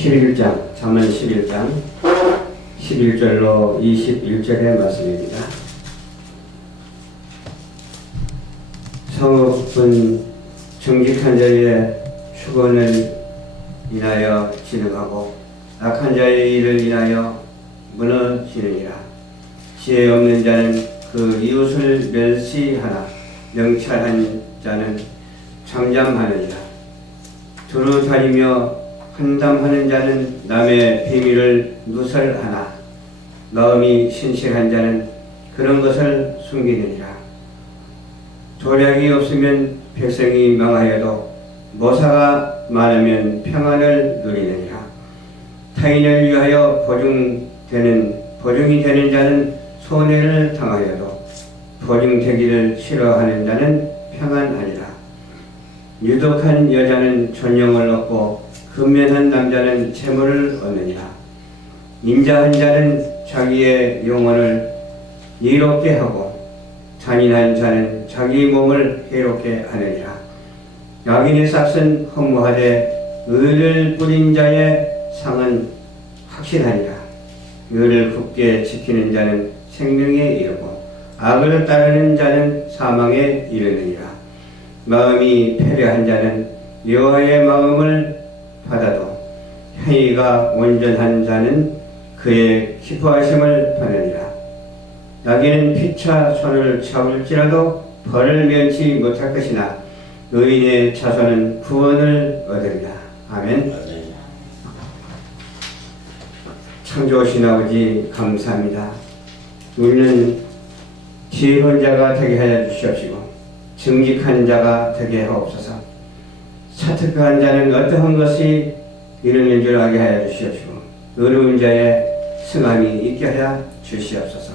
11장, 잠언 11장 11절로 21절의 말씀입니다. 성읍은 정직한 자의 축원을 인하여 진흥하고 악한 자의 일을 인하여 무너지느니라. 지혜 없는 자는 그 이웃을 멸시하나 명철한 자는 잠잠하느니라. 두루 다니며 환담하는 자는 남의 비밀을 누설하나 마음이 신실한 자는 그런 것을 숨기느니라. 도량이 없으면 백성이 망하여도 모사가 많으면 평안을 누리느니라. 타인을 위하여 보증이 되는 자는 손해를 당하여도 보증되기를 싫어하는 자는 평안하리라. 유독한 여자는 존영을 얻고 근면한 남자는 재물을 얻느니라. 인자한 자는 자기의 영혼을 이롭게 하고 잔인한 자는 자기 몸을 해롭게 하느니라. 악인의 싹은 허무하되 의를 뿌린 자의 상은 확실하니라. 의를 굳게 지키는 자는 생명에 이르고 악을 따르는 자는 사망에 이르느니라. 마음이 패배한 자는 여호와의 마음을 받아도 행위가 온전한 자는 그의 기뻐하심을 받으리라. 악인은 피차 손을 잡을지라도 벌을 면치 못할 것이나 의인의 자손은 구원을 얻으리라. 아멘. 창조하신 아버지 감사합니다. 우리는 지혜로운 자가 되게 하여 주시옵시고 정직한 자가 되게 하옵소서. 사특한 자는 어떠한 것이 이르는 줄 알게 하여 주시옵시고 의로운 자의 승함이 있게 하여 주시옵소서.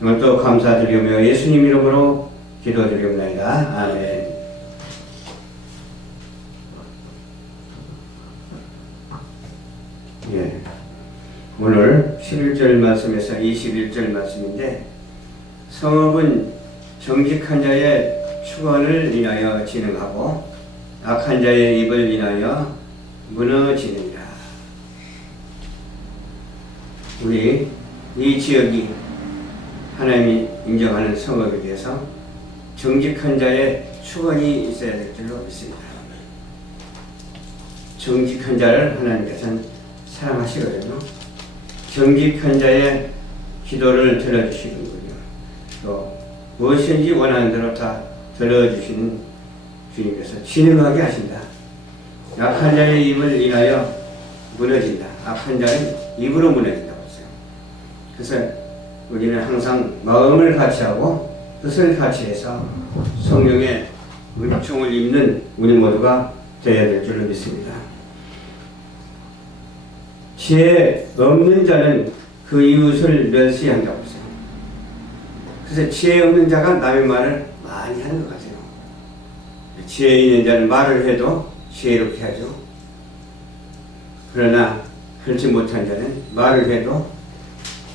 오늘도 감사드리며 예수님 이름으로 기도드리옵나이다. 아멘. 예. 오늘 11절 말씀에서 21절 말씀인데, 성읍은 정직한 자의 축원을 인하여 진흥하고 악한 자의 입을 인하여 무너지느니라. 우리 이 지역이 하나님이 인정하는 성읍에 대해서 정직한 자의 축원이 있어야 될 줄로 믿습니다. 정직한 자를 하나님께서는 사랑하시거든요. 정직한 자의 기도를 들어주시는군요. 또 무엇인지 원하는 대로 다 들어주시는 주님께서 진흥하게 하신다. 악한 자의 입을 인하여 무너진다. 악한 자는 입으로 무너진다고 했어요. 그래서 우리는 항상 마음을 같이하고 뜻을 같이해서 성령의 은총을 입는 우리 모두가 되어야 될 줄을 믿습니다. 지혜 없는 자는 그 이웃을 멸시한다고 했어요. 그래서 지혜 없는 자가 남의 말을 많이 하는 것 같아요. 지혜 있는 자는 말을 해도 지혜롭게 하죠. 그러나 그렇지 못한 자는 말을 해도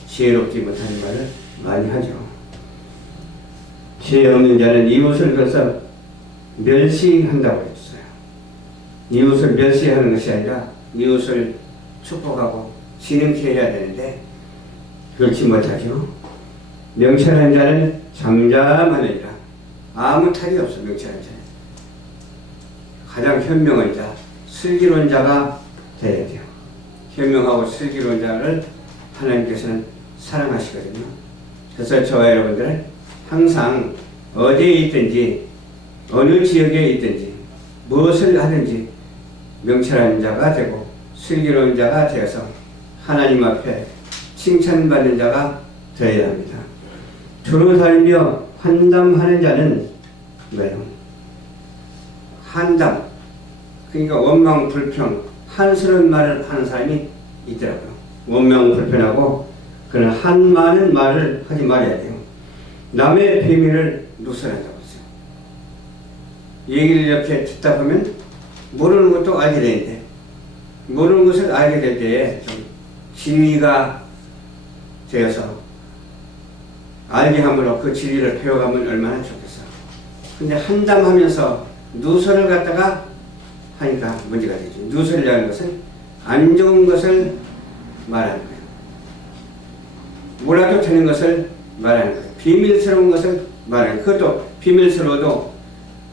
지혜롭지 못한 말을 많이 하죠. 지혜 없는 자는 이웃을 그래서 멸시한다고 했어요. 이웃을 멸시하는 것이 아니라 이웃을 축복하고 지능케 해야 되는데 그렇지 못하죠. 명철한 자는 잠잠하느니라. 아무 탈이 없어. 명철한 자는 가장 현명한 자, 슬기로운 자가 되어야 돼요. 현명하고 슬기로운 자를 하나님께서는 사랑하시거든요. 그래서 저와 여러분들은 항상 어디에 있든지 어느 지역에 있든지 무엇을 하든지 명철한 자가 되고 슬기로운 자가 되어서 하나님 앞에 칭찬받는 자가 되어야 합니다. 두루 다니며 환담하는 자는 뭐예요? 한담, 그러니까 원망 불평, 한스러운 말을 하는 사람이 있더라고요. 원망 불평하고 그런 한많은 말을 하지 말아야 돼요. 남의 비밀을 누설한다고 했어요. 얘기를 이렇게 듣다 보면 모르는 것도 알게 되는데 모르는 것을 알게 될 때에 좀 지위가 되어서 알게 함으로 그 진리를 배워가면 얼마나 좋겠어요. 근데 한담하면서 누설을 갖다가 하니까 문제가 되죠. 누설이라는 것은 안 좋은 것을 말하는 거예요. 뭐라도 되는 것을 말하는 거예요. 비밀스러운 것을 말하는 거예요. 그것도 비밀스러워도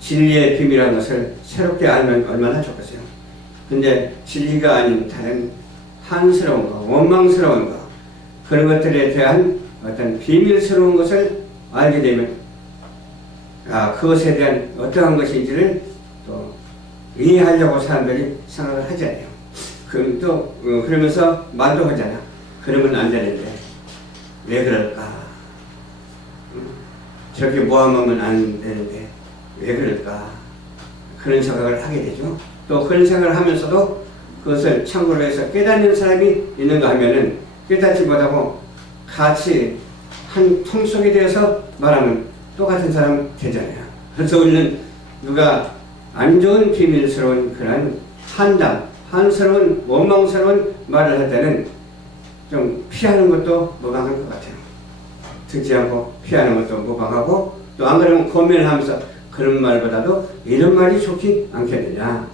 진리의 비밀한 것을 새롭게 알면 얼마나 좋겠어요. 근데 진리가 아닌 다른 한스러운 거, 원망스러운 거, 그런 것들에 대한 어떤 비밀스러운 것을 알게 되면 그것에 대한 어떠한 것인지를 또 이해하려고 사람들이 생각을 하잖아요. 그럼 또 그러면서 말도 하잖아. 그러면 안 되는데 왜 그럴까? 저렇게 모함하면 안 되는데 왜 그럴까? 그런 생각을 하게 되죠. 또 그런 생각을 하면서도 그것을 참고로 해서 깨닫는 사람이 있는가 하면은 깨닫지 못하고 같이 한 통 속에 대해서 말하면 똑같은 사람 되잖아요. 그래서 우리는 누가 안 좋은 비밀스러운 그런 한담, 한스러운 원망스러운 말을 할 때는 좀 피하는 것도 무방한 것 같아요. 듣지 않고 피하는 것도 무방하고 또 안 그러면 고민하면서 그런 말보다도 이런 말이 좋지 않겠느냐.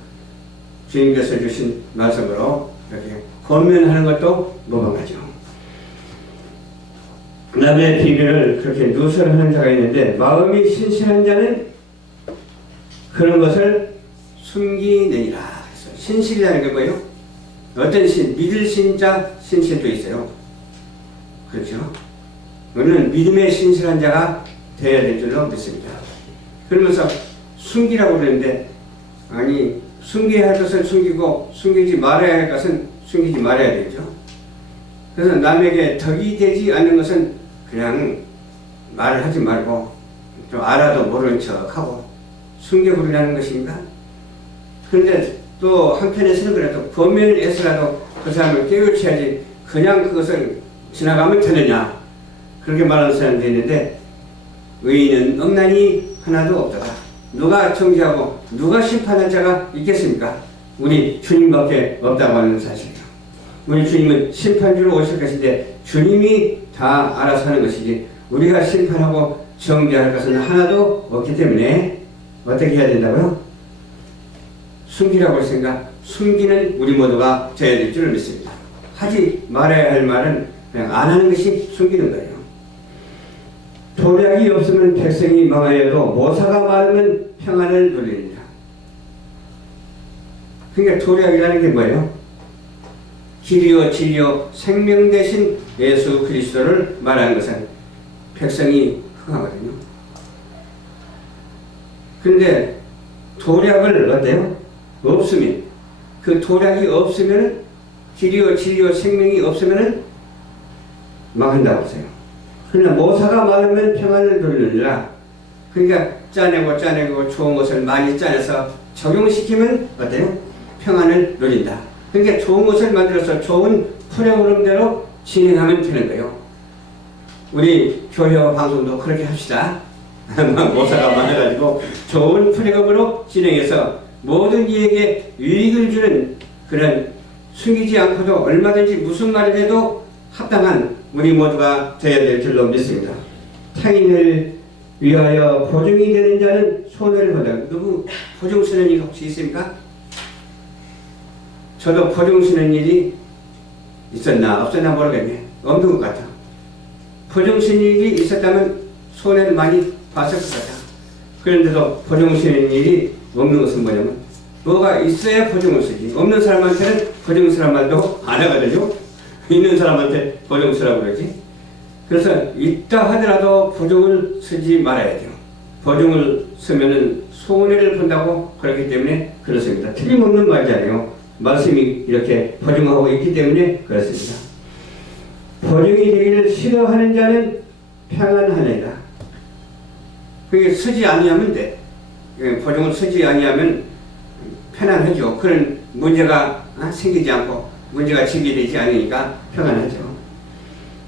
주님께서 주신 말씀으로 이렇게 고민하는 것도 무방하죠. 남의 비밀을 그렇게 누설하는 자가 있는데 마음이 신실한 자는 그런 것을 숨기느니라. 신실이라는 게 뭐예요? 어떤 신, 믿을 신자, 신실도 있어요. 그렇죠? 우리는 믿음의 신실한 자가 되어야 될 줄로 믿습니다. 그러면서 숨기라고 그러는데 아니 숨겨야 할 것은 숨기고 숨기지 말아야 할 것은 숨기지 말아야 되죠. 그래서 남에게 덕이 되지 않는 것은 그냥 말을 하지 말고 좀 알아도 모르는 척하고 숨겨버리라는 것입니다. 그런데 또 한편에서는 그래도 범인을 애써라도 그 사람을 깨우쳐야지 그냥 그것을 지나가면 되느냐 그렇게 말하는 사람도 있는데 의인은 억난이 하나도 없더라. 누가 정죄하고 누가 심판할 자가 있겠습니까? 우리 주님밖에 없다고 하는 사실이에요. 우리 주님은 심판주로 오실 것인데 주님이 다 알아서 하는 것이지 우리가 심판하고 정죄할 것은 하나도 없기 때문에 어떻게 해야 된다고요? 숨기라고 생각, 숨기는 우리 모두가 되어야 될 줄을 믿습니다. 하지 말아야 할 말은 그냥 안 하는 것이 숨기는 거예요. 도략이 없으면 백성이 망하여도 모사가 많으면 평안을 누리느니라. 그러니까 도략이라는 게 뭐예요? 길이요 진리요 생명 대신 예수 그리스도를 말하는 것은 백성이 흥하거든요. 그런데 도략을 어때요? 없으면 그 도략이 없으면 길이요 진리요 생명이 없으면 망한다고 하세요. 그러나 모사가 많으면 평안을 누리느니라. 그러니까 짜내고 좋은 것을 많이 짜내서 적용시키면 어때요? 평안을 누린다. 그러니까 좋은 것을 만들어서 좋은 프로그램대로 진행하면 되는 거예요. 우리 교회와 방송도 그렇게 합시다. 모사가 많아가지고 좋은 프로그램으로 진행해서 모든 이에게 유익을 주는 그런 숨기지 않고도 얼마든지 무슨 말을 해도 합당한 우리 모두가 되어야 될 줄로 믿습니다. 타인을 위하여 보증이 되는 자는 손해를 보다. 누구 보증 쓰는 일 혹시 있습니까? 저도 보증 쓰는 일이 있었나 없었나 모르겠네. 없는 것 같아. 보증 쓰는 일이 있었다면 손해를 많이 봤을 것 같아. 그런데도 보증 쓰는 일이 없는 것은 뭐냐면 뭐가 있어야 보증을 쓰지. 없는 사람한테는 보증 쓰란 말도 안 하거든요. 있는 사람한테 보증 쓰라고 그러지. 그래서 있다 하더라도 보증을 쓰지 말아야 돼요. 보증을 쓰면은 손해를 본다고 그렇기 때문에 그렇습니다. 틀림없는 말이잖아요. 말씀이 이렇게 보증하고 있기 때문에 그렇습니다. 보증이 되기를 싫어하는 자는 평안하리라. 그게 쓰지 아니하면 돼. 보증을 쓰지 아니하면 편안하죠. 그런 문제가 생기지 않고 문제가 제기되지 않으니까 평안하죠.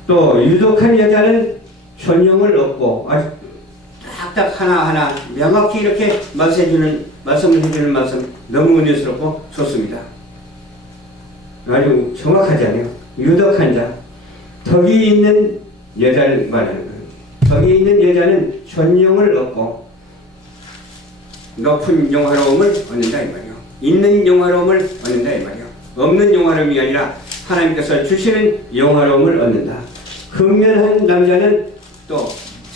또 유독한 여자는 전용을 얻고 아주 딱딱 하나하나 명확히 이렇게 말씀을 해주는 말씀 너무 은혜스럽고 좋습니다. 아주 정확하지 않아요. 유독한 자, 덕이 있는 여자를 말하는 거예요. 덕이 있는 여자는 전용을 얻고 높은 영화로움을 얻는다 이 말이에요. 있는 영화로움을 얻는다 이 말이에요. 없는 영화로움이 아니라 하나님께서 주시는 영화로움을 얻는다. 근면한 남자는 또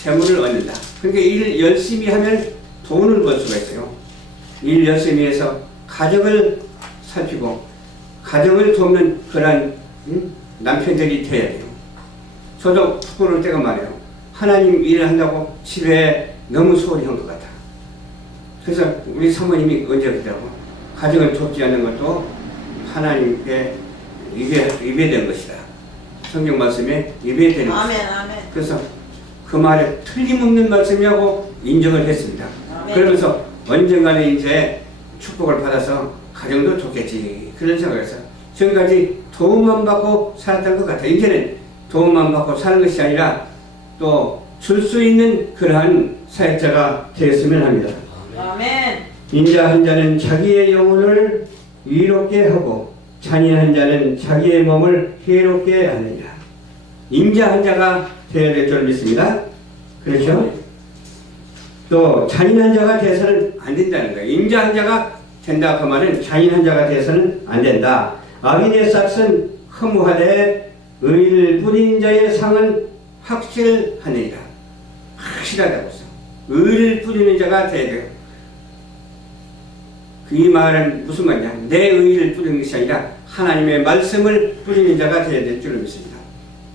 재물을 얻는다. 그러니까 일 열심히 하면 돈을 벌 수가 있어요. 일 열심히 해서 가정을 살피고 가정을 돕는 그런 남편들이 돼야 돼요. 저도 부끄러울 때가 많아요. 하나님 일을 한다고 집에 너무 소홀히 한 것 같아. 그래서 우리 사모님이 언제 그러더라고. 가정을 돕지 않는 것도 하나님께 위배되는 것이다. 성경 말씀에 위배되는 것이다. 아멘, 아멘. 그래서 그 말에 틀림없는 말씀이라고 인정을 했습니다. 아멘. 그러면서 언젠가는 이제 축복을 받아서 가정도 좋겠지 그런 생각을 해서 지금까지 도움만 받고 살았던 것 같아요. 이제는 도움만 받고 사는 것이 아니라 또 줄 수 있는 그러한 사역자가 되었으면 합니다. 아멘. 인자 한 자는 자기의 영혼을 위롭게 하고 잔인한 자는 자기의 몸을 해롭게 하느니라. 인자 한 자가 되어야 될 줄 믿습니다. 그렇죠? 또 잔인한 자가 되어서는 안 된다는 거예요. 인자 한 자가 된다 그 말은 잔인한 자가 되어서는 안 된다. 악인의 싹은 허무하되 의를 뿌린 자의 상은 확실하느니라. 확실하다고 했어. 의를 뿌리는 자가 되어야 돼요. 이 말은 무슨 말이냐? 내 의를 뿌리는 것이 아니라 하나님의 말씀을 뿌리는 자가 되어야 될 줄로 믿습니다.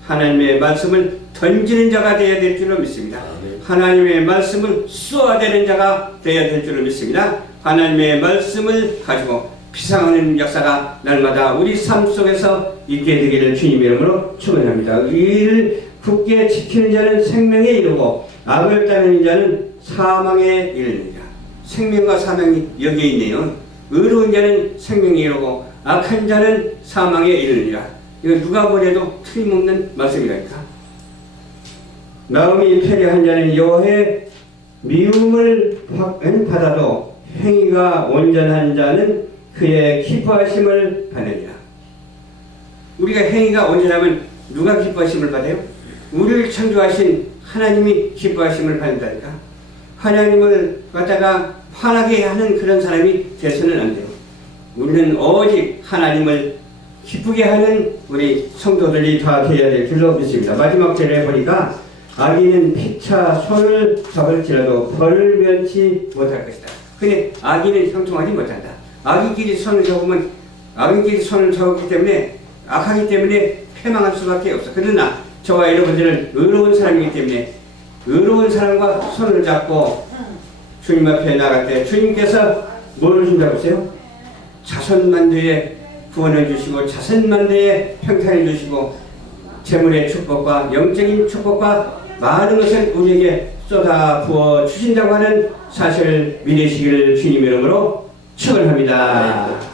하나님의 말씀을 던지는 자가 되어야 될 줄로 믿습니다. 하나님의 말씀을 쏘아대는 자가 되어야 될 줄로 믿습니다. 하나님의 말씀을 가지고 비상하는 역사가 날마다 우리 삶 속에서 있게 되기를 주님의 이름으로 축원합니다. 의를 굳게 지키는 자는 생명에 이르고 악을 따르는 자는 사망에 이르느니라. 생명과 사망이 여기에 있네요. 의로운 자는 생명에 이르고 악한 자는 사망에 이르느니라. 이거 누가 보내도 틀림없는 말씀이라니까. 마음이 패려한 자는 여호와의 미움을 받아도 행위가 온전한 자는 그의 기뻐하심을 받느니라. 우리가 행위가 온전하면 누가 기뻐하심을 받아요? 우리를 창조하신 하나님이 기뻐하심을 받는다니까. 하나님을 갖다가 화나게 하는 그런 사람이 돼서는 안 돼요. 우리는 오직 하나님을 기쁘게 하는 우리 성도들이 다 되어야 될 줄로 믿습니다. 마지막 절에 보니까 악인은 피차 손을 잡을지라도 벌을 면치 못할 것이다. 근데 악인은 형통하지 못한다. 악인끼리 손을 잡으면 악인끼리 손을 잡기 때문에 악하기 때문에 패망할 수밖에 없어. 그러나 저와 여러분들은 의로운 사람이기 때문에 의로운 사람과 손을 잡고 주님 앞에 나갈 때 주님께서 뭘 준다고 했어요? 자손만대에 구원을 주시고 자손만대에 평탄을 주시고 재물의 축복과 영적인 축복과 많은 것을 우리에게 쏟아 부어 주신다고 하는 사실을 믿으시기를 주님의 이름으로 축원합니다.